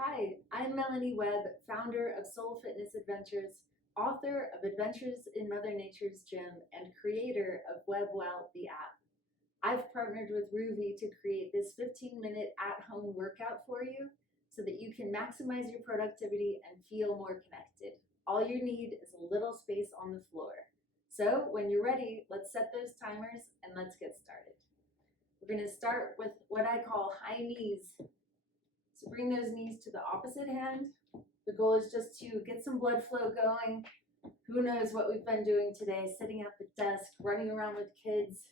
Hi, I'm Melanie Webb, founder of Soul Fitness Adventures, author of Adventures in Mother Nature's Gym, and creator of WebbWell the app. I've partnered with RUVI to create this 15-minute at-home workout for you so that you can maximize your productivity and feel more connected. All you need is a little space on the floor. So when you're ready, let's set those timers and let's get started. We're going to start with what I call high knees. So bring those knees to the opposite hand. The goal is just to get some blood flow going. Who knows what we've been doing today, sitting at the desk, running around with kids.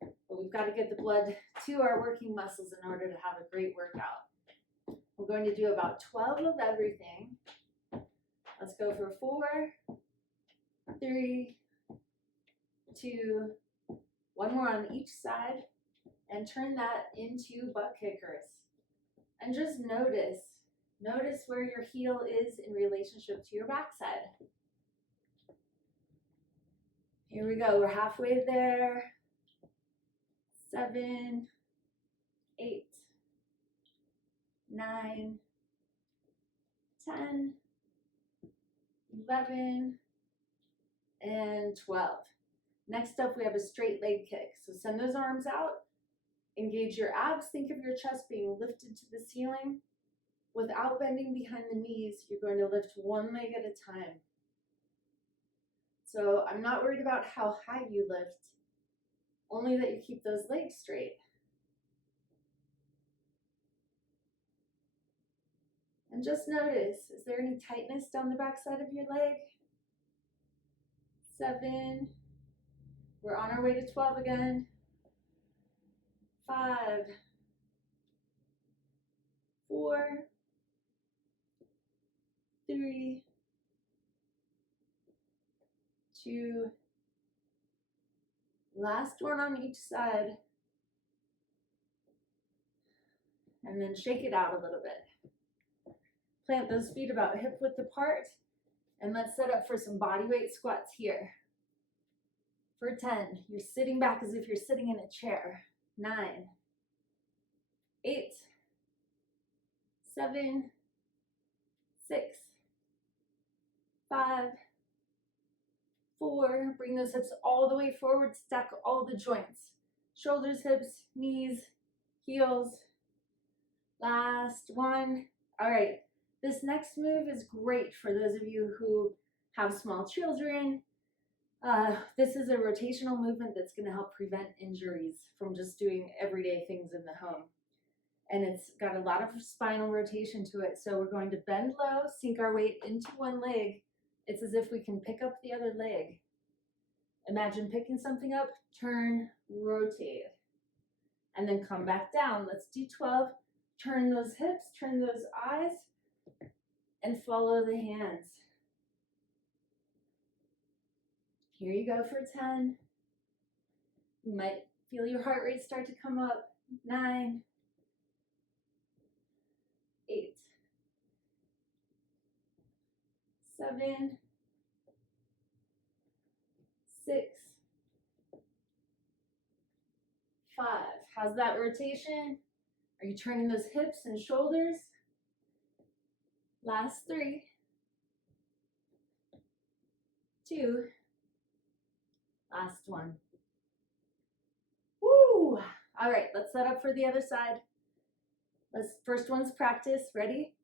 But we've got to get the blood to our working muscles in order to have a great workout. We're going to do about 12 of everything. Let's go for 4, 3, 2, one more on each side, and turn that into butt kickers. And just notice where your heel is in relationship to your backside. Here we go, we're halfway there. 7, 8, 9, 10, 11, and 12. Next up, we have a straight leg kick. So send those arms out. Engage your abs. Think of your chest being lifted to the ceiling. Without bending behind the knees, you're going to lift one leg at a time. So I'm not worried about how high you lift, only that you keep those legs straight. And just notice, is there any tightness down the back side of your leg? 7, we're on our way to 12 again. 5, 4, 3, 2, last one on each side, and then shake it out a little bit. Plant those feet about hip width apart, and let's set up for some bodyweight squats here. For 10, you're sitting back as if you're sitting in a chair. 9, 8, 7, 6, 5, 4, bring those hips all the way forward, stack all the joints. Shoulders, hips, knees, heels. Last one. All right, this next move is great for those of you who have small children. This is a rotational movement that's going to help prevent injuries from just doing everyday things in the home. And it's got a lot of spinal rotation to it. So we're going to bend low, sink our weight into one leg. It's as if we can pick up the other leg. Imagine picking something up, turn, rotate, and then come back down. Let's do 12. Turn those hips, turn those eyes, and follow the hands. Here you go for 10. You might feel your heart rate start to come up. 9, 8, 7, 6, 5. How's that rotation? Are you turning those hips and shoulders? Last 3, 2, last 1. Woo! All right, let's set up for the other side. First one's practice. Ready?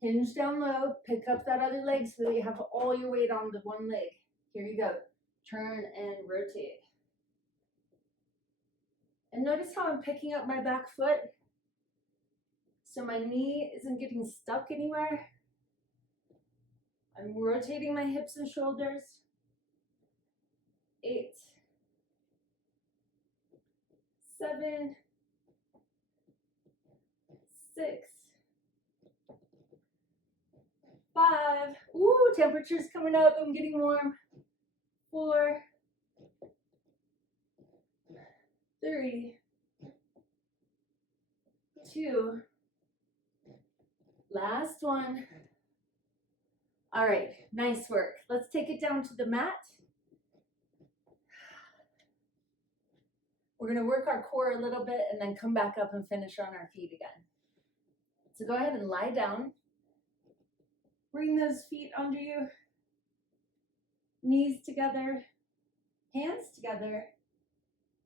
Hinge down low, pick up that other leg so that you have all your weight on the one leg. Here you go. Turn and rotate. And notice how I'm picking up my back foot so my knee isn't getting stuck anywhere. I'm rotating my hips and shoulders. 8, 7, 6, 5. Ooh, temperature's coming up. I'm getting warm. 4, 3, 2, last one. All right, nice work. Let's take it down to the mat. We're going to work our core a little bit and then come back up and finish on our feet again. So go ahead and lie down. Bring those feet under you. Knees together, hands together.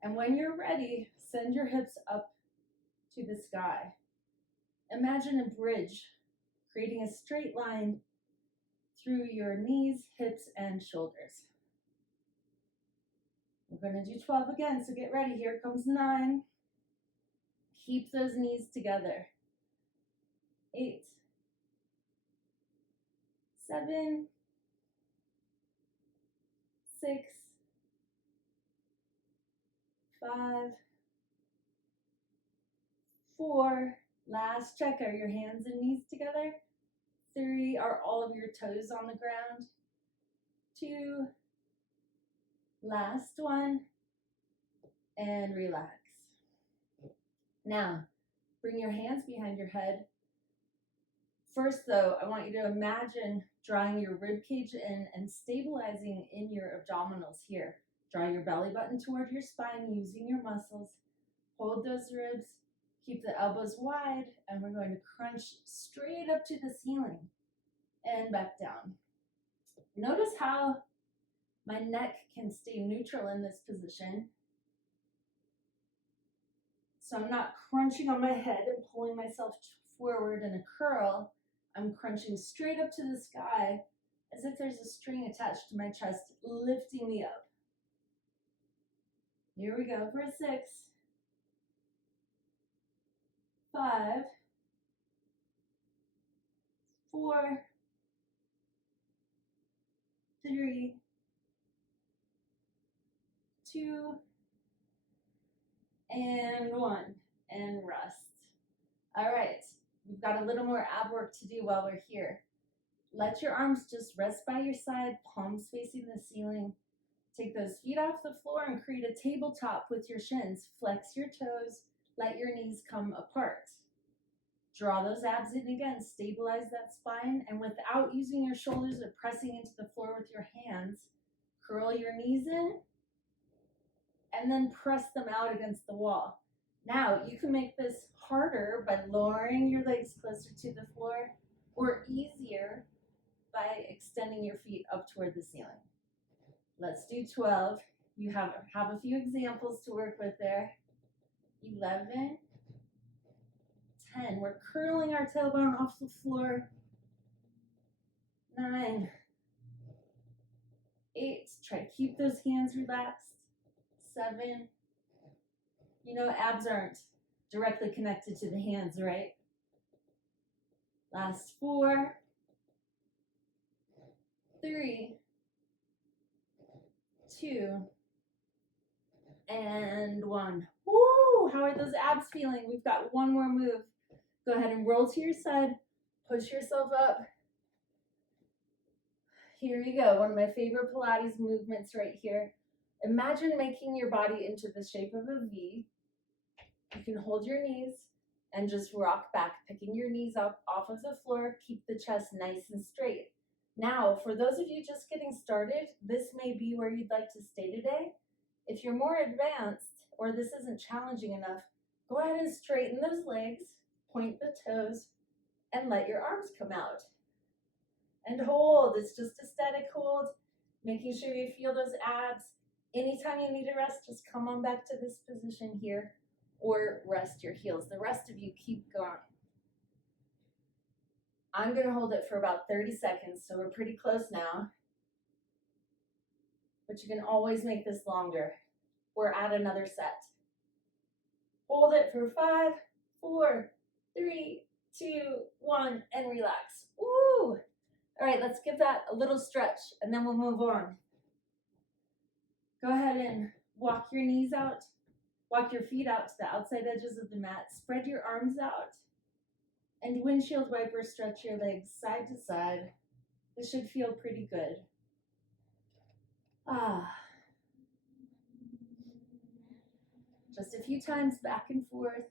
And when you're ready, send your hips up to the sky. Imagine a bridge, creating a straight line through your knees, hips, and shoulders. We're going to do 12 again, so get ready. Here comes 9. Keep those knees together. 8, 7, 6, 5, 4. Last check. Are your hands and knees together? 3. Are all of your toes on the ground? 2. Last one. And relax. Now, bring your hands behind your head. First, though, I want you to imagine drawing your rib cage in and stabilizing in your abdominals here. Draw your belly button toward your spine using your muscles. Hold those ribs. Keep the elbows wide, and we're going to crunch straight up to the ceiling and back down. Notice how my neck can stay neutral in this position. So I'm not crunching on my head and pulling myself forward in a curl. I'm crunching straight up to the sky as if there's a string attached to my chest, lifting me up. Here we go for 6, 5, 4, 3, 2, and 1, and rest. All right, we've got a little more ab work to do while we're here. Let your arms just rest by your side, palms facing the ceiling. Take those feet off the floor and create a tabletop with your shins. Flex your toes, let your knees come apart. Draw those abs in again, stabilize that spine, and without using your shoulders or pressing into the floor with your hands, curl your knees in, and then press them out against the wall. Now, you can make this harder by lowering your legs closer to the floor, or easier by extending your feet up toward the ceiling. Let's do 12. You have a few examples to work with there. 11, 10. We're curling our tailbone off the floor. 9, 8. Try to keep those hands relaxed. 7. You know, abs aren't directly connected to the hands, right? Last 4, 3, 2, and 1. Woo! How are those abs feeling? We've got one more move. Go ahead and roll to your side. Push yourself up. Here you go. One of my favorite Pilates movements right here. Imagine making your body into the shape of a V. You can hold your knees and just rock back, picking your knees up off of the floor. Keep the chest nice and straight. Now, for those of you just getting started, this may be where you'd like to stay today. If you're more advanced or this isn't challenging enough, go ahead and straighten those legs, point the toes, and let your arms come out. And hold. It's just a static hold, making sure you feel those abs. Anytime you need to rest, just come on back to this position here or rest your heels. The rest of you keep going. I'm going to hold it for about 30 seconds, so we're pretty close now. But you can always make this longer or add another set. Hold it for 5, 4, 3, 2, 1, and relax. Woo! All right, let's give that a little stretch, and then we'll move on. Go ahead and walk your knees out. Walk your feet out to the outside edges of the mat. Spread your arms out. And windshield wipers, stretch your legs side to side. This should feel pretty good. Just a few times back and forth.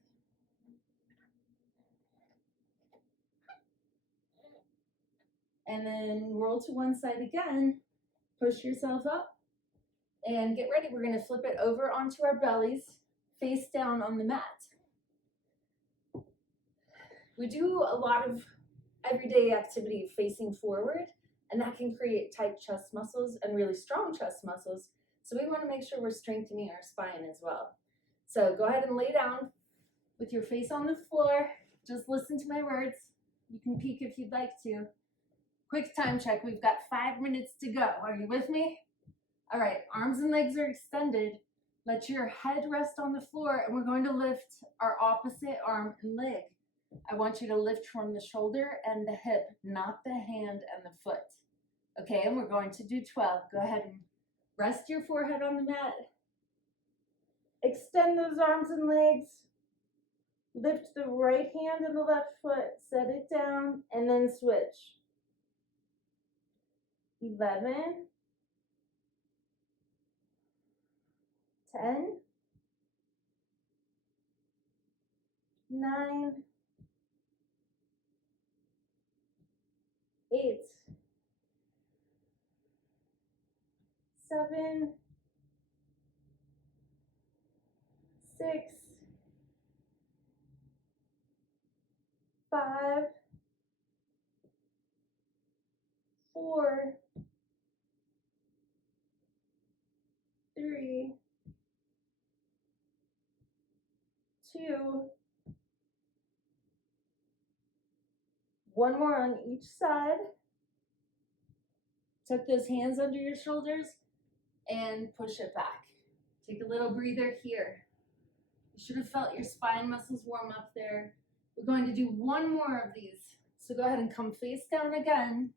And then roll to one side again. Push yourself up. And get ready. We're going to flip it over onto our bellies, face down on the mat. We do a lot of everyday activity facing forward, and that can create tight chest muscles and really strong chest muscles. So we want to make sure we're strengthening our spine as well. So go ahead and lay down with your face on the floor. Just listen to my words. You can peek if you'd like to. Quick time check. We've got 5 minutes to go. Are you with me? All right, arms and legs are extended. Let your head rest on the floor, and we're going to lift our opposite arm and leg. I want you to lift from the shoulder and the hip, not the hand and the foot. Okay, and we're going to do 12. Go ahead and rest your forehead on the mat. Extend those arms and legs. Lift the right hand and the left foot. Set it down and then switch. 11. 10. 9. 8. 7. 6. 5. 4. 3. 2. One more on each side. Tuck those hands under your shoulders and push it back. Take a little breather here. You should have felt your spine muscles warm up there. We're going to do one more of these. So go ahead and come face down again.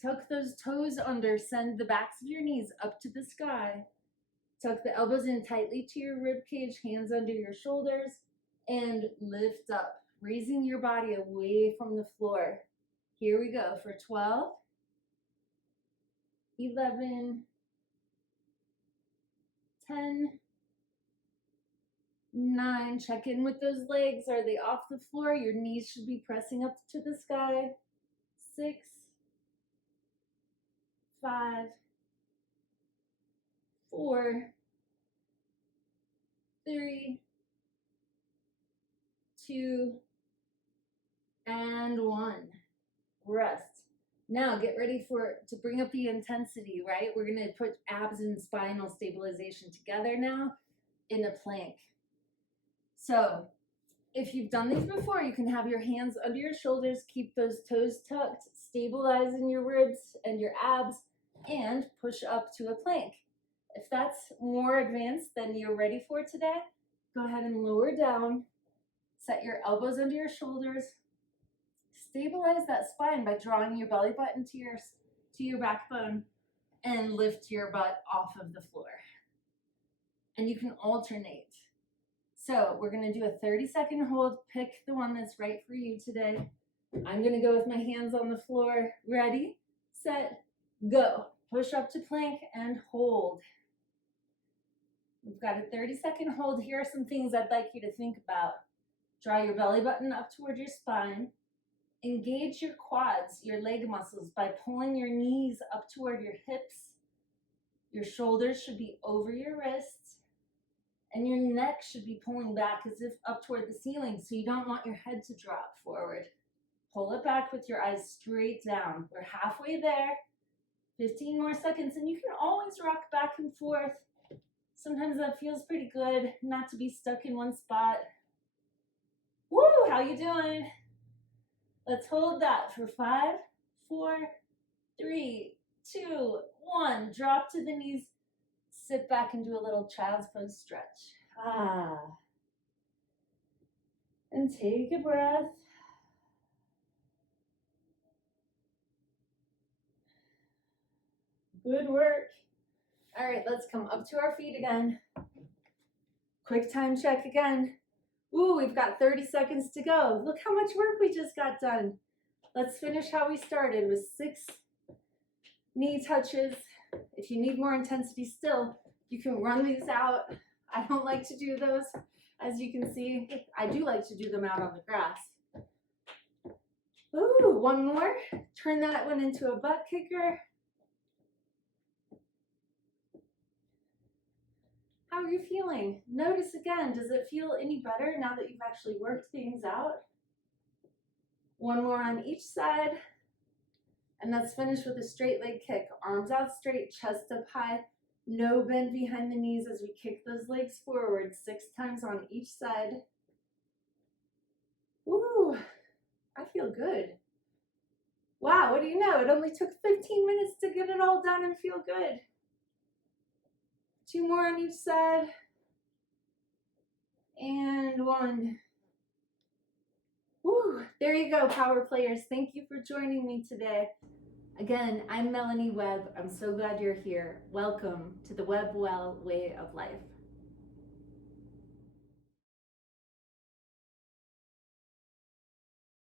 Tuck those toes under. Send the backs of your knees up to the sky. Tuck the elbows in tightly to your rib cage, hands under your shoulders, and lift up, raising your body away from the floor. Here we go for 12, 11, 10, 9. Check in with those legs. Are they off the floor? Your knees should be pressing up to the sky. 6, 5, 4, 3, 2, and 1. Rest. Now get ready to bring up the intensity, right? We're going to put abs and spinal stabilization together now in a plank. So if you've done these before, you can have your hands under your shoulders, keep those toes tucked, stabilize in your ribs and your abs, and push up to a plank. If that's more advanced than you're ready for today, go ahead and lower down, set your elbows under your shoulders, stabilize that spine by drawing your belly button to your backbone, and lift your butt off of the floor. And you can alternate. So we're going to do a 30-second hold. Pick the one that's right for you today. I'm going to go with my hands on the floor. Ready, set, go. Push up to plank and hold. We've got a 30-second hold. Here are some things I'd like you to think about. Draw your belly button up toward your spine. Engage your quads, your leg muscles, by pulling your knees up toward your hips. Your shoulders should be over your wrists. And your neck should be pulling back as if up toward the ceiling, so you don't want your head to drop forward. Pull it back with your eyes straight down. We're halfway there. 15 more seconds, and you can always rock back and forth. Sometimes that feels pretty good, not to be stuck in one spot. Woo, how you doing? Let's hold that for 5, 4, 3, 2, 1. Drop to the knees. Sit back and do a little child's pose stretch. And take a breath. Good work. All right, let's come up to our feet again. Quick time check again. Ooh, we've got 30 seconds to go. Look how much work we just got done. Let's finish how we started with 6 knee touches. If you need more intensity still, you can run these out. I don't like to do those. As you can see, I do like to do them out on the grass. Ooh, one more. Turn that one into a butt kicker. How are you feeling? Notice again, does it feel any better now that you've actually worked things out? One more on each side. And let's finish with a straight leg kick. Arms out straight, chest up high. No bend behind the knees as we kick those legs forward 6 times on each side. Woo, I feel good. Wow, what do you know? It only took 15 minutes to get it all done and feel good. 2 more on each side. And 1. Woo, there you go, power players. Thank you for joining me today. Again, I'm Melanie Webb. I'm so glad you're here. Welcome to the WebbWell way of life.